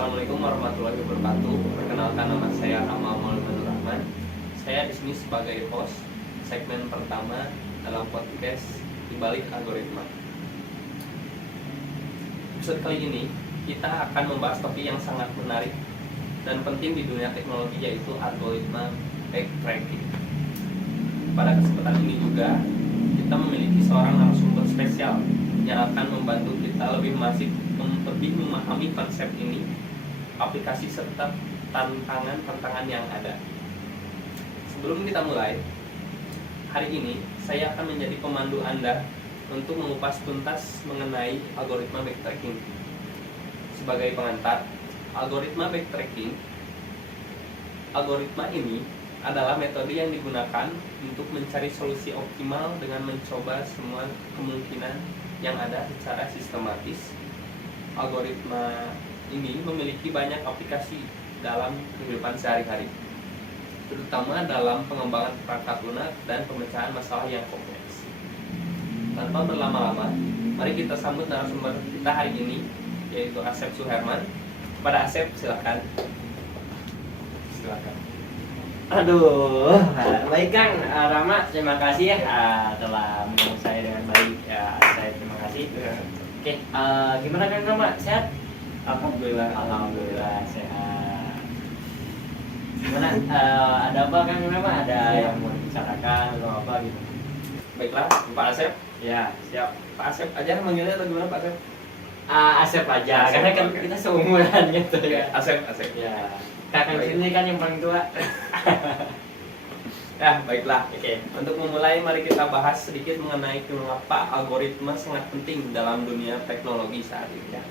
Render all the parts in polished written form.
Assalamualaikum warahmatullahi wabarakatuh. Perkenalkan, nama saya Amal Maulana Rahman. Saya di sini sebagai host segmen pertama dalam podcast Di Balik Algoritma. Episode kali ini kita akan membahas topik yang sangat menarik dan penting di dunia teknologi, yaitu algoritma backtracking. Pada kesempatan ini juga kita memiliki seorang narasumber spesial yang akan membantu kita lebih memahami konsep ini, aplikasi serta tantangan yang ada. Sebelum kita mulai, hari ini saya akan menjadi pemandu Anda untuk mengupas tuntas mengenai algoritma backtracking. Sebagai pengantar, algoritma ini adalah metode yang digunakan untuk mencari solusi optimal dengan mencoba semua kemungkinan yang ada secara sistematis. Algoritma ini memiliki banyak aplikasi dalam kehidupan sehari-hari, terutama dalam pengembangan perangkat lunak dan pemecahan masalah yang kompleks. Tanpa berlama-lama, mari kita sambut narasumber kita hari ini, yaitu Asep Suherman. Kepada Asep, silakan. Aduh, baik Kang Rama, terima kasih ya telah menyambut saya dengan baik. Saya terima kasih. Oke, gimana Kang Rama? Sehat? Alhamdulillah sehat. Gimana? Ada apa Kang Rama? Ada yang mau dibicarakan atau apa gitu? Baiklah, Pak Asep. Ya, siap. Pak Asep aja manggilnya atau gimana Pak Asep? Asep aja, Asep, karena kan oke. kita seumuran gitu ya. Asep. Ya, kakak Baik. sini kan yang paling tua. Ya, baiklah. Oke. Untuk memulai, mari kita bahas sedikit mengenai mengapa algoritma sangat penting dalam dunia teknologi saat ini. Ya.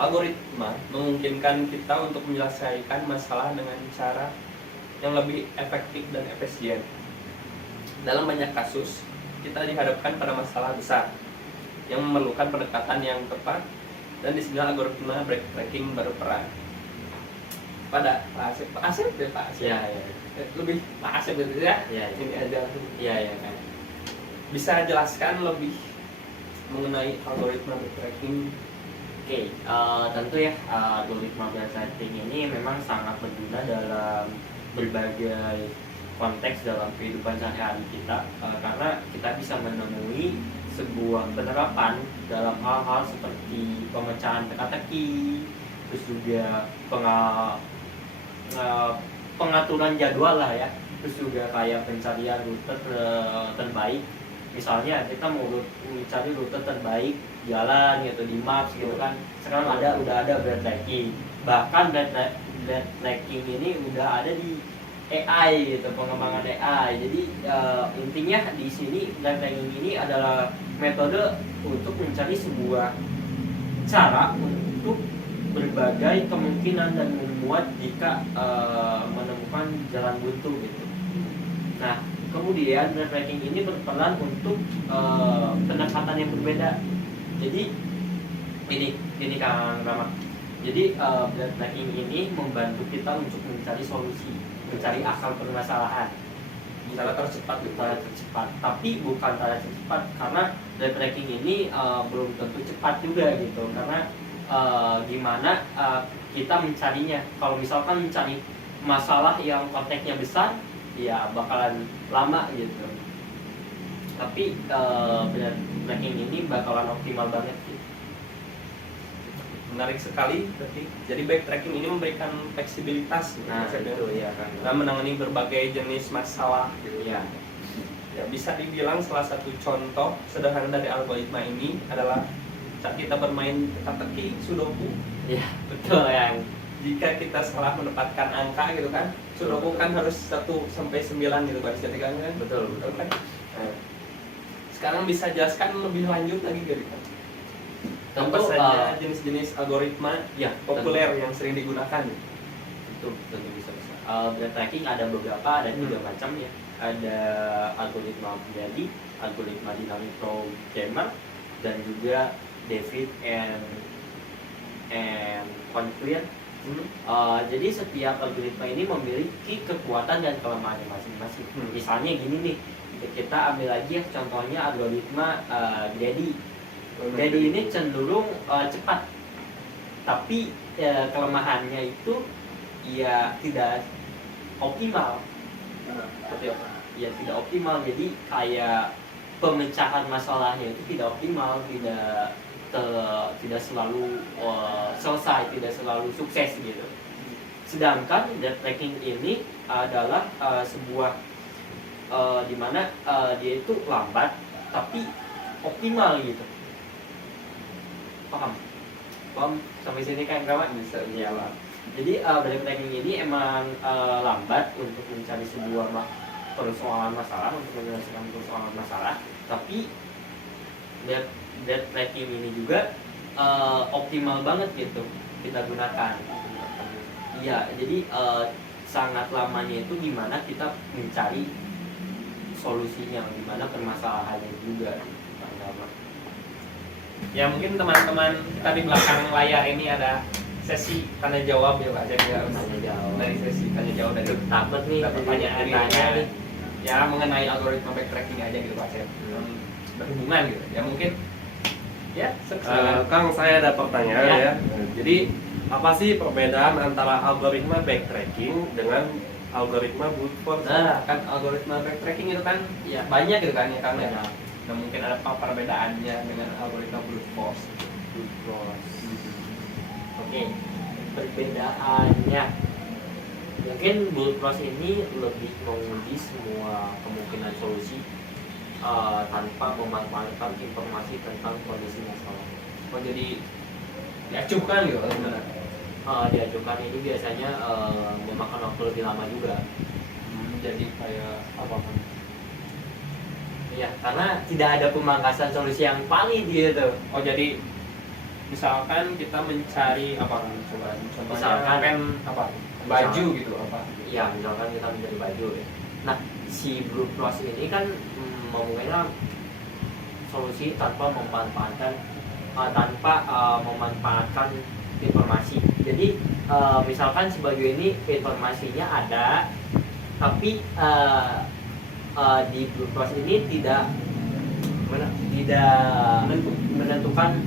Algoritma memungkinkan kita untuk menyelesaikan masalah dengan cara yang lebih efektif dan efisien. Dalam banyak kasus, kita dihadapkan pada masalah besar yang memerlukan pendekatan yang tepat, dan disinilah algoritma backtracking berperan. Pada Pak Asep, Ya. lebih Pak Asep gitu ya. Ya. Ini aja. Iya kan. Bisa jelaskan lebih mengenai algoritma backtracking? Oke, tentu ya algoritma backtracking ini memang sangat berguna dalam berbagai konteks dalam kehidupan sehari-hari kita, karena kita bisa menemui sebuah penerapan dalam hal-hal seperti pemecahan teka-teki, terus juga pengaturan jadwal lah ya, terus juga kayak pencarian rute terbaik. Misalnya kita mau mencari rute terbaik jalan gitu di Maps gitu kan, sekarang udah ada backtracking. Bahkan backtracking ini udah ada di AI gitu, pengembangan AI. Jadi intinya di sini backtracking ini adalah metode untuk mencari sebuah cara untuk berbagai kemungkinan dan memuat jika menemukan jalan buntu gitu. Nah, kemudian backtracking ini berperan untuk pendekatan yang berbeda. Jadi ini Kang Rama. Jadi backtracking ini membantu kita untuk mencari solusi, mencari akar permasalahan. Cara tercepat gitu. Cara tercepat, tapi bukan cara tercepat, karena backtracking ini belum tentu cepat juga gitu, karena gimana kita mencarinya. Kalau misalkan mencari masalah yang konteksnya besar, ya bakalan lama gitu. Tapi backtracking ini bakalan optimal banget gitu. Menarik sekali berarti. Jadi backtracking ini memberikan fleksibilitas gitu, Nah, maksudnya. itu ya kan. Dalam menangani berbagai jenis masalah gitu. Ya. Ya, bisa dibilang salah satu contoh sederhana dari algoritma ini adalah saat kita bermain teka-teki, sudoku. Ya, betul yang. Jika kita salah menempatkan angka gitu kan, sudoku kan harus 1 sampai 9 gitu kan, ketika kan. Betul Kan? Nah, sekarang bisa jelaskan lebih lanjut lagi gitu kan. Apa Tentu, saja jenis-jenis algoritma ya populer yang sering digunakan? tentu bisa. Backtracking ada beberapa, ada 3 macam ya. Ada algoritma Boolean, algoritma dynamic programmer, dan juga David and Conquer. Jadi setiap algoritma ini memiliki kekuatan dan kelemahannya masing-masing. Misalnya gini nih, kita ambil lagi ya contohnya algoritma Grady. Jadi ini cenderung cepat tapi kelemahannya itu ya tidak optimal. Seperti apa? Ya tidak optimal, jadi kayak pemecahan masalahnya itu tidak optimal, tidak selalu selesai, tidak selalu sukses gitu. Sedangkan debt tracking ini adalah sebuah dimana dia itu lambat tapi optimal gitu. Paham sampai sini kan kawan? Bisa Ya, jadi debt tracking ini emang lambat untuk mencari sebuah persoalan masalah, untuk menyelesaikan persoalan masalah, tapi debt tracking ini juga optimal banget gitu kita gunakan. Iya, jadi sangat lamanya itu dimana kita mencari solusinya, dimana permasalahannya juga. Ya mungkin teman-teman kita di belakang layar ini ada sesi tanya jawab ya Pak. Jadi harus Tanya jawab. dari sesi tanya jawab dari Takut nih dapat pertanyaan tanya nih. ya mengenai algoritma backtracking aja gitu Pak Cep. Berhubungan gitu. Ya mungkin ya silakan. Kang, saya ada pertanyaan Ya. ya. Jadi apa sih perbedaan antara algoritma backtracking dengan algoritma brute force? Nah, kan algoritma backtracking itu kan Ya. banyak gitu kan ya Kang ya. Banyak. Nah, mungkin ada apa perbedaannya dengan algoritma brute force? Brute force. Oke, perbedaannya mungkin brute force ini lebih menguji semua kemungkinan solusi tanpa memanfaatkan informasi tentang kondisi masalah. Oh jadi diacuhkan gitu gimana? Diajukan ini biasanya memakan waktu lebih lama juga. Jadi kayak apa kan? Iya, karena tidak ada pemangkasan solusi yang valid gitu. Oh jadi misalkan kita mencari apa kan contohnya Misalkan pen apa baju gitu apa? Iya, misalkan kita mencari baju ya. Nah, si brute force ini kan memungkinkan solusi tanpa memanfaatkan informasi. Jadi misalkan sebagai ini informasinya ada, tapi di brute force ini tidak menentukan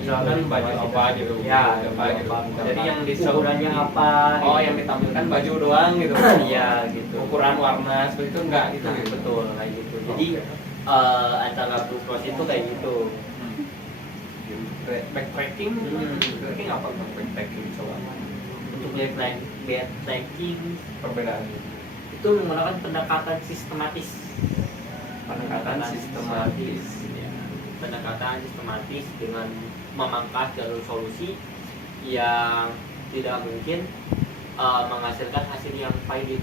Misalkan baju apa gitu, ya, apa gitu. apa. Jadi yang ukurannya apa? Oh yang ditampilkan baju doang gitu. Iya gitu. Ukuran warna seperti itu enggak gitu. Nah, Gitu. betul kayak gitu. Jadi antara brute force itu kayak gitu. Backtracking, backtracking apa tuh backtracking coba? Untuk backtracking Perbedaannya. itu menggunakan pendekatan sistematis. Pendekatan sistematis. Ya. Pendekatan sistematis dengan memangkas jalur solusi yang tidak mungkin menghasilkan hasil yang valid.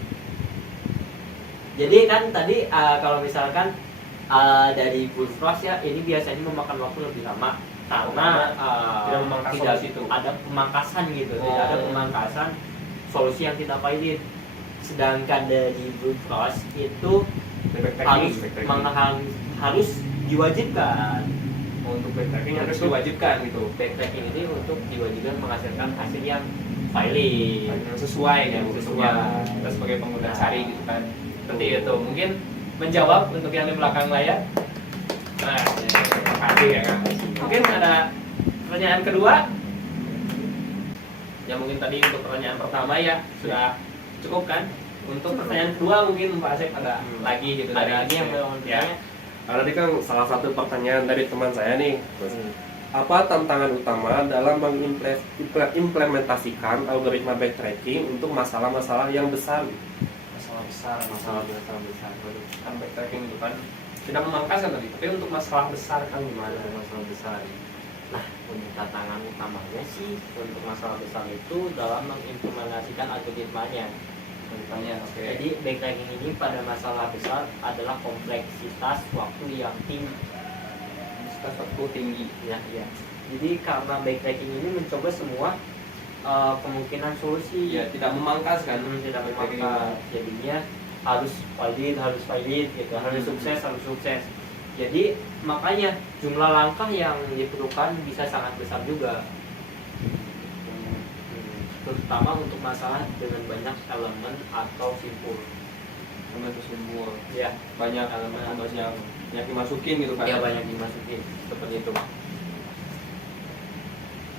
Jadi kan tadi kalau misalkan dari brute force ya ini biasanya memakan waktu lebih lama karena tidak memangkas tidak solusi itu. ada pemangkasan gitu, Oh. tidak ada pemangkasan solusi yang tidak valid. Sedangkan dari brute force itu harus diwajibkan. Untuk backtracking harus diwajibkan gitu. Backtracking ini untuk diwajibkan menghasilkan hasil yang valid. Yang sesuai Yang gitu, sesuai. kita sebagai pengguna cari gitu kan. Seperti itu. Mungkin menjawab untuk yang di belakang layar. Nah, terima kasih ya Kang. Mungkin ada pertanyaan kedua. Ya mungkin tadi untuk pertanyaan pertama ya sudah cukup kan. Untuk pertanyaan kedua mungkin Pak Asep ada lagi gitu Ada lagi yang mau ya. bertanya? Ada nih Kang, salah satu pertanyaan dari teman saya nih. Apa tantangan utama dalam mengimplementasikan algoritma backtracking untuk masalah-masalah yang besar? Masalah besar. Kan backtracking itu kan tidak memangkas kan tadi, tapi untuk masalah besar kan gimana? Masalah besar. Nah, untuk tantangan utamanya sih untuk masalah besar itu dalam mengimplementasikan algoritmanya. Ceritanya oke. Jadi backtracking ini pada masalah besar adalah kompleksitas waktu yang tinggi. Kita waktu tinggi. Ya. Jadi karena backtracking ini mencoba semua kemungkinan solusi. Ya tidak memangkas kan? Tidak Backtracking memangkas. Jadinya harus valid gitu, harus sukses. Jadi makanya jumlah langkah yang diperlukan bisa sangat besar juga. Terutama untuk masalah dengan banyak elemen atau simpul. itu simbol. Ya, Banyak elemen banyak dimasukin gitu kan? ya banyak dimasukin seperti itu.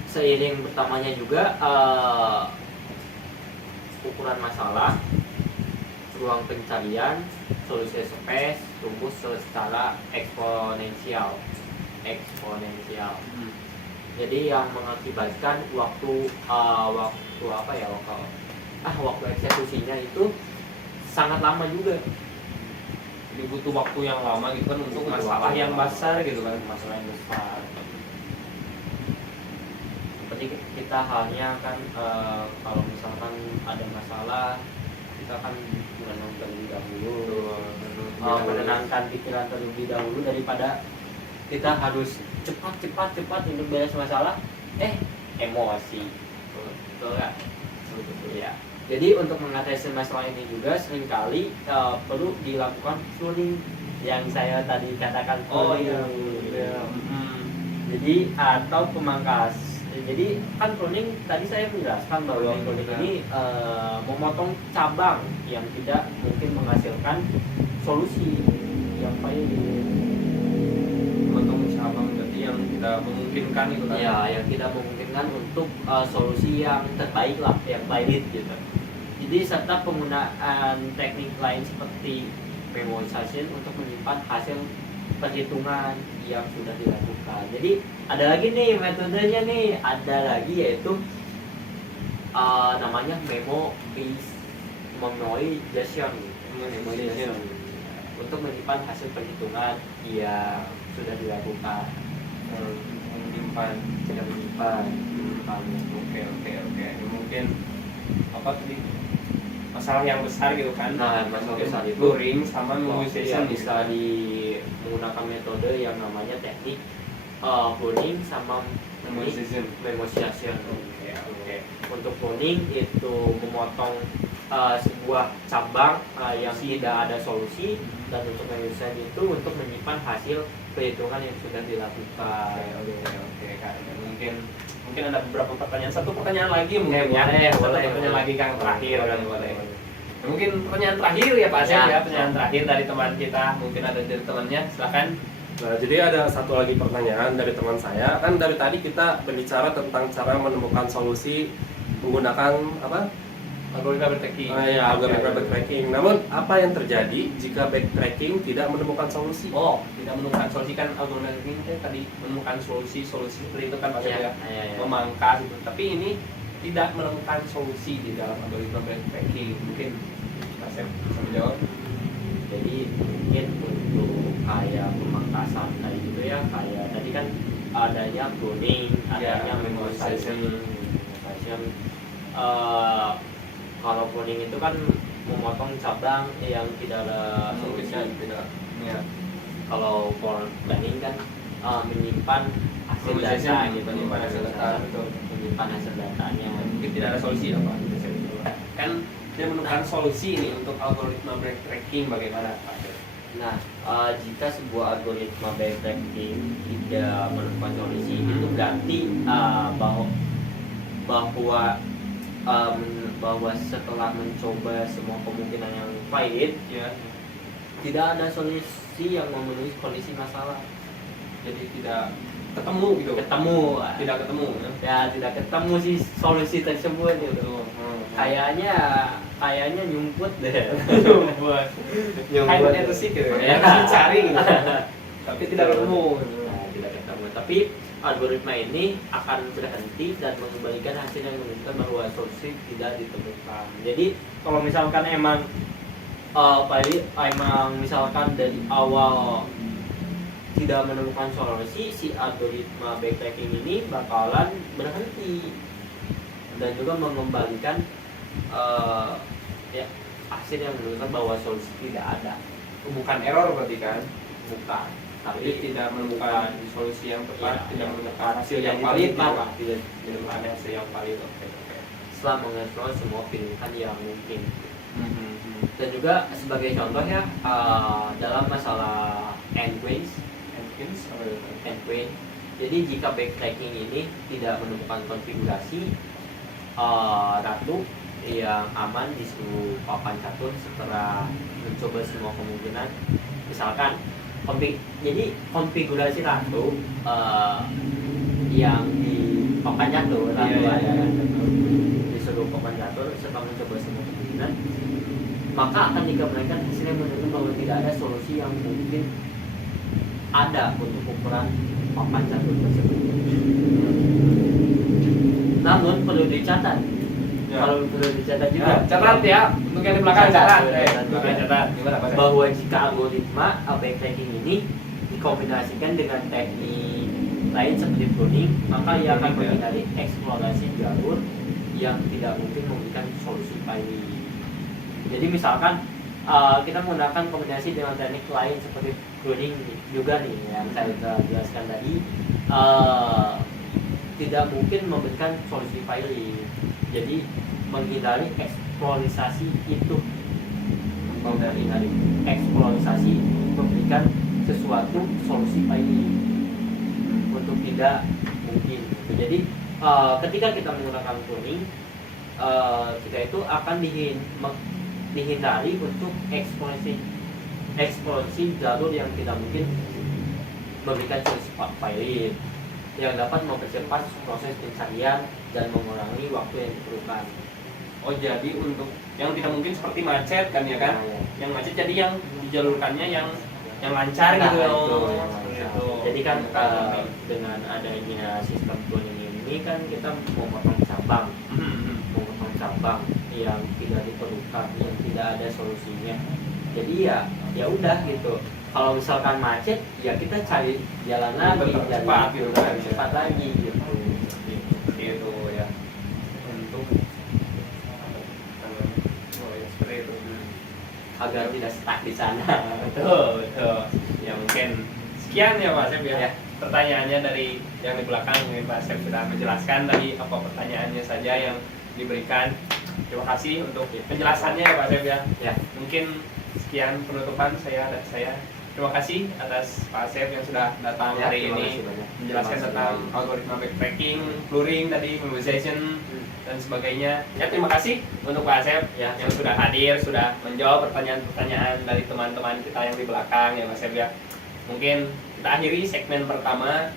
seiring bertambahnya juga ukuran masalah, ruang pencarian, solusi space tumbuh secara eksponensial. Jadi yang mengakibatkan waktu eksekusinya itu sangat lama juga. Jadi butuh waktu yang lama gitu kan untuk Butuh masalah waktu yang yang besar gitu kan. Masalah yang besar. Seperti kita halnya kan kalau misalkan ada masalah, kita kan menenang terlebih dahulu, menenangkan pikiran terlebih dahulu daripada kita harus cepat untuk beres masalah, emosi, betul nggak? Betul ya. Jadi untuk mengatasi masalah ini juga seringkali perlu dilakukan pruning yang saya tadi katakan. Jadi atau pemangkas. Jadi kan pruning tadi saya menjelaskan bahwa pruning ini memotong cabang yang tidak mungkin menghasilkan solusi yang baik. Memotong cabang berarti yang tidak memungkinkan itu kan. Ya, yang tidak memungkinkan untuk solusi yang terbaik lah, yang valid gitu. Jadi serta penggunaan teknik lain seperti memorization untuk menyimpan hasil perhitungan yang sudah dilakukan. Jadi ada lagi nih metodenya nih, ada lagi yaitu namanya memorization untuk menyimpan hasil perhitungan yang sudah dilakukan. Menyimpan. Oke. Mungkin apa tadi? Masalah yang besar gitu kan. Nah, masalah mungkin besar itu blurring sama memorization bisa menggunakan metode yang namanya teknik pruning sama memorization. Oke. Untuk pruning itu memotong sebuah cabang yang tidak ada solusi, dan untuk memorization itu untuk menyimpan hasil perhitungan yang sudah dilakukan. Oke. Mungkin ada beberapa pertanyaan. Satu pertanyaan lagi mungkin boleh. Pertanyaan lagi Kang terakhir kan boleh. Mungkin pertanyaan terakhir ya Pak Asep ya, pertanyaan terakhir dari teman kita. Mungkin ada dari temannya, silakan. Nah, jadi ada satu lagi pertanyaan dari teman saya. Kan dari tadi kita berbicara tentang cara menemukan solusi menggunakan apa? Algoritma backtracking. Algoritma backtracking. Namun apa yang terjadi jika backtracking tidak menemukan solusi? Tidak menemukan solusi kan algoritma backtracking tadi menemukan solusi seperti itu kan Pak Asep ya. Memangkas gitu. Tapi ini tidak menemukan solusi di dalam algoritma backtracking. Mungkin Pak Asep bisa menjawab. Jadi mungkin untuk kayak pemangkasan tadi gitu ya, kayak tadi kan adanya pruning, adanya memorization. Kalau pruning itu kan memotong cabang yang tidak ada solusinya, tidak. Ya. Kalau planning kan menyimpan hasil data gitu, menyimpan hasil data, betul. Menyimpan hasil datanya. Mungkin tidak ada solusi apa? Kan dia menemukan solusi ini untuk algoritma backtracking bagaimana Pak? Nah, jika sebuah algoritma backtracking tidak menemukan solusi, itu berarti bahwa setelah mencoba semua kemungkinan yang valid, Ya. tidak ada solusi yang memenuhi kondisi masalah. Jadi tidak ketemu gitu. Tidak ketemu. Ya, tidak ketemu sih solusi tersebut gitu. Kayaknya nyumput deh. Hide and seek gitu ya. Cari gitu. Tapi tidak ketemu. Nah, tidak ketemu. Tapi algoritma ini akan berhenti dan mengembalikan hasil yang menunjukkan bahwa solusi tidak ditemukan. Jadi kalau misalkan emang misalkan dari awal tidak menemukan solusi, si algoritma backtracking ini bakalan berhenti dan juga mengembalikan hasil yang menunjukkan bahwa solusi tidak ada. Bukan error berarti kan? Bukan. Tapi tidak menemukan solusi yang tepat, tidak menemukan hasil yang valid, valid, tidak menemukan hasil yang valid. Oke. Setelah mengeksplor semua pilihan yang mungkin. Dan juga sebagai contoh ya, dalam masalah endpoint. Jadi jika backtracking ini tidak menemukan konfigurasi ratu yang aman di seluruh papan catur setelah mencoba semua kemungkinan, misalkan jadi konfigurasi ratu yang di papan catur Iya, iya, iya. disuruh papan catur serta mencoba semua kemungkinan, maka akan dikembalikan hasilnya menunjukkan bahwa tidak ada solusi yang mungkin ada untuk ukuran papan catur tersebut. Namun perlu dicatat, Ya. kalau perlu dicatat juga, Nah, catat ya, untuk yang di belakang catat. Catat. Gimana Pak? bahwa jika algoritma backtracking ini dikombinasikan dengan teknik lain seperti pruning, maka ia akan Pruning, ya. menghindari eksplorasi jalur yang tidak mungkin memberikan solusi pilot. Jadi misalkan kita menggunakan kombinasi dengan teknik lain seperti pruning juga nih yang saya sudah jelaskan tadi, tidak mungkin memberikan solusi pilot. Jadi menghindari eksplorasi itu, menghindari eksplorasi memberikan sesuatu solusi pilot untuk tidak mungkin. Jadi ketika kita menggunakan pruning, kita itu akan dihindari untuk eksplorasi jalur yang tidak mungkin memberikan solusi pilot yang dapat mempercepat proses pencarian dan mengurangi waktu yang diperlukan. Oh, jadi untuk yang tidak mungkin seperti macet kan ya kan? Nah, ya. Yang macet jadi yang dijalurkannya yang lancar Nah, gitu. itu Oh, yang seperti lancar. itu. Jadi kan Bukan dengan adanya sistem pruning ini kan kita memotong cabang, memotong cabang yang tidak diperlukan, yang tidak ada solusinya. Jadi ya udah gitu. Kalau misalkan macet, ya kita cari jalan lagi, Cepat, cari gitu kan. cepat lagi gitu. seperti itu ya. Untuk oh, ya, seperti itu. Agar tidak stuck di sana. Betul, betul. Ya mungkin sekian ya Pak Asep ya. Ya. Pertanyaannya dari yang di belakang mungkin Pak Asep sudah menjelaskan tadi apa pertanyaannya saja yang diberikan. Terima kasih untuk penjelasannya ya Pak Asep ya. Ya. Mungkin sekian penutupan saya. Terima kasih atas Pak Asep yang sudah datang Ya, hari terima ini kasih banyak. menjelaskan Terima kasih tentang banyak. algoritma backtracking, blurring tadi, memoization dan sebagainya. Ya terima kasih untuk Pak Asep Ya. yang sudah hadir, sudah menjawab pertanyaan-pertanyaan dari teman-teman kita yang di belakang ya Pak Asep ya. Mungkin kita akhiri segmen pertama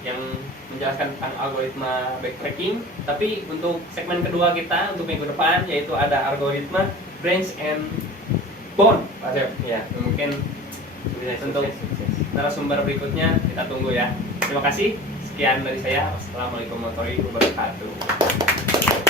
yang menjelaskan tentang algoritma backtracking. Tapi untuk segmen kedua kita untuk minggu depan yaitu ada algoritma branch and bond Pak Asep. Ya. Mungkin Sukses, untuk sukses. narasumber berikutnya kita tunggu ya. Terima kasih. Sekian dari saya. Wassalamualaikum warahmatullahi wabarakatuh.